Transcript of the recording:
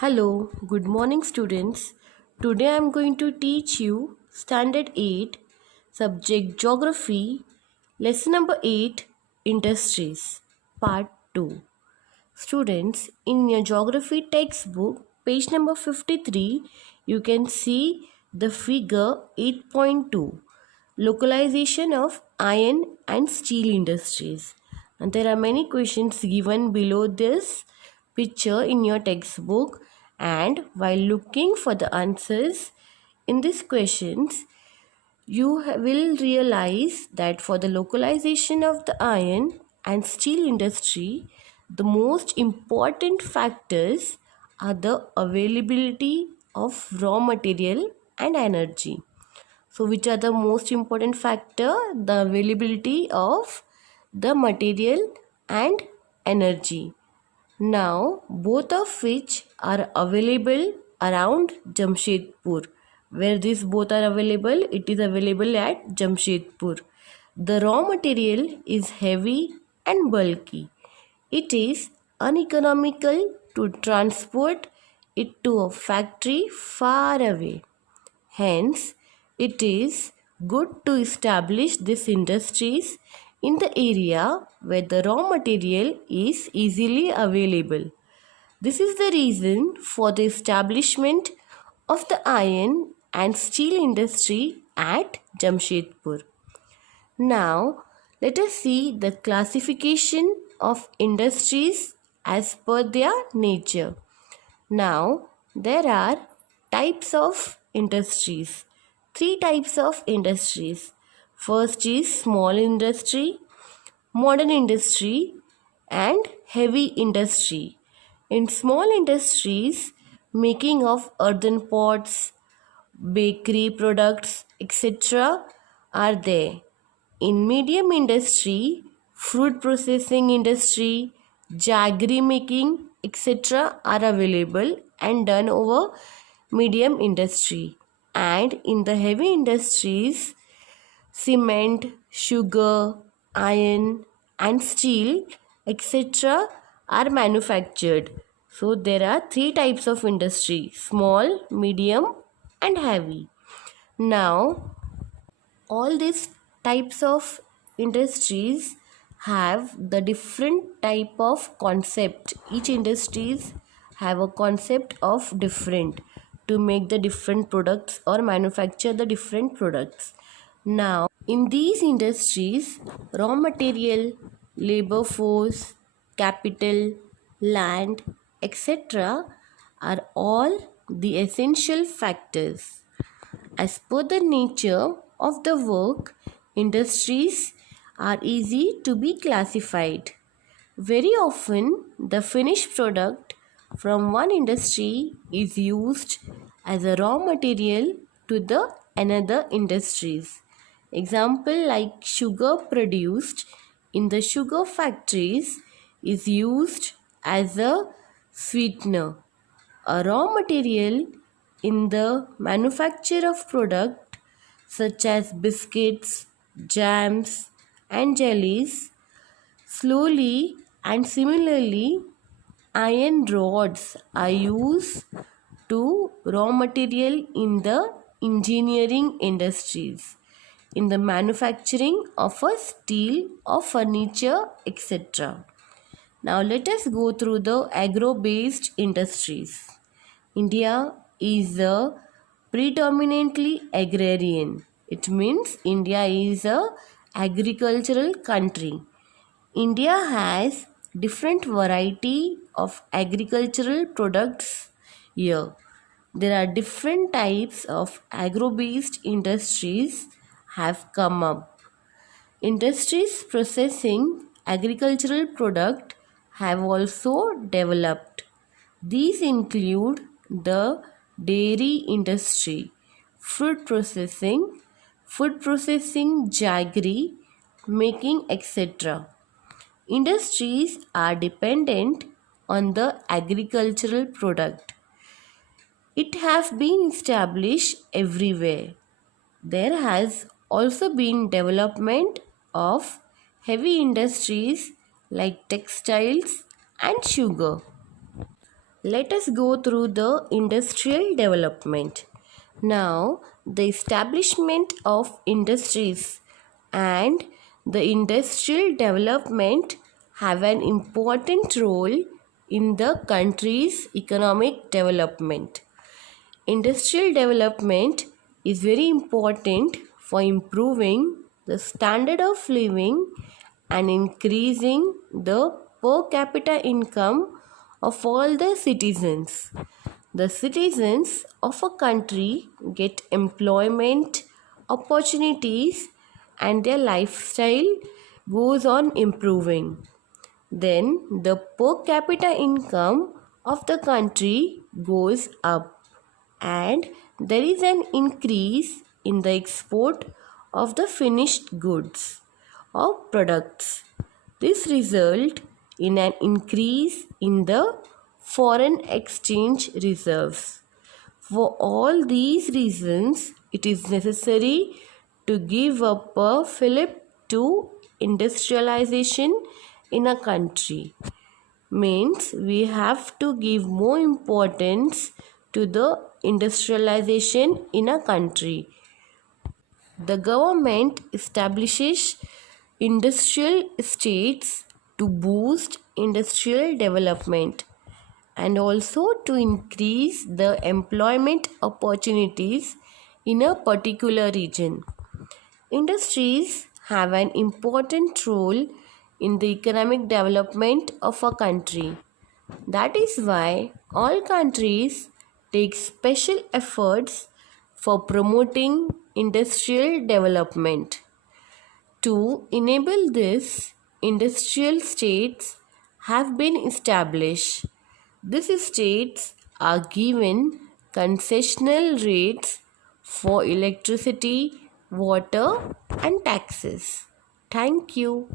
Hello, good morning students. Today I am going to teach you Standard 8, Subject Geography, Lesson number 8, Industries, Part 2. Students, in your geography textbook, page number 53, you can see the figure 8.2, localization of iron and steel industries. And there are many questions given below this picture in your textbook, and while looking for the answers in these questions, you will realize that for the localization of the iron and steel industry, the most important factors are the availability of raw material and energy. So, which are the most important factor? The availability of the material and energy. Now, both of which are available around Jamshedpur. Where these both are available? It is available at Jamshedpur. The raw material is heavy and bulky. It is uneconomical to transport it to a factory far away. Hence, it is good to establish these industries in the area where the raw material is easily available. This is the reason for the establishment of the iron and steel industry at Jamshedpur. Now, let us see the classification of industries as per their nature. Now, there are types of industries. Three types of industries. First is small industry, modern industry, and heavy industry. In small industries, making of earthen pots, bakery products, etc. are there. In medium industry, fruit processing industry, jaggery making, etc. are available and done over medium industry. And in the heavy industries, cement, sugar, iron and steel, etc. are manufactured. So there are three types of industry: small, medium and heavy. Now, all these types of industries have the different type of concept. Each industries have a concept of different to make the different products or manufacture the different products. Now, in these industries, raw material, labor force, capital, land, etc. are all the essential factors. As per the nature of the work, industries are easy to be classified. Very often, the finished product from one industry is used as a raw material to the another industries. Example like sugar produced in the sugar factories is used as a sweetener. A raw material in the manufacture of product such as biscuits, jams and jellies. Slowly and similarly, iron rods are used to raw material in the engineering industries, in the manufacturing of a steel or furniture, etc. Now let us go through the agro-based industries. India is a predominantly agrarian. It means India is a agricultural country. India has different variety of agricultural products here. There are different types of agro-based industries have come up. Industries processing agricultural product have also developed. These include the dairy industry, fruit processing, food processing, jaggery, making, etc. Industries are dependent on the agricultural product. It has been established everywhere. There has also been development of heavy industries like textiles and sugar. Let us go through the industrial development. Now, the establishment of industries and the industrial development have an important role in the country's economic development. Industrial development is very important for improving the standard of living and increasing the per capita income of all the citizens. The citizens of a country get employment opportunities and their lifestyle goes on improving. Then the per capita income of the country goes up and there is an increase in the export of the finished goods or products. This result in an increase in the foreign exchange reserves. For all these reasons, it is necessary to give up a fillip to industrialization in a country. Means we have to give more importance to the industrialization in a country. The government establishes industrial estates to boost industrial development and also to increase the employment opportunities in a particular region. Industries have an important role in the economic development of a country. That is why all countries take special efforts for promoting industrial development. To enable this, industrial states have been established. These states are given concessional rates for electricity, water, and taxes. Thank you.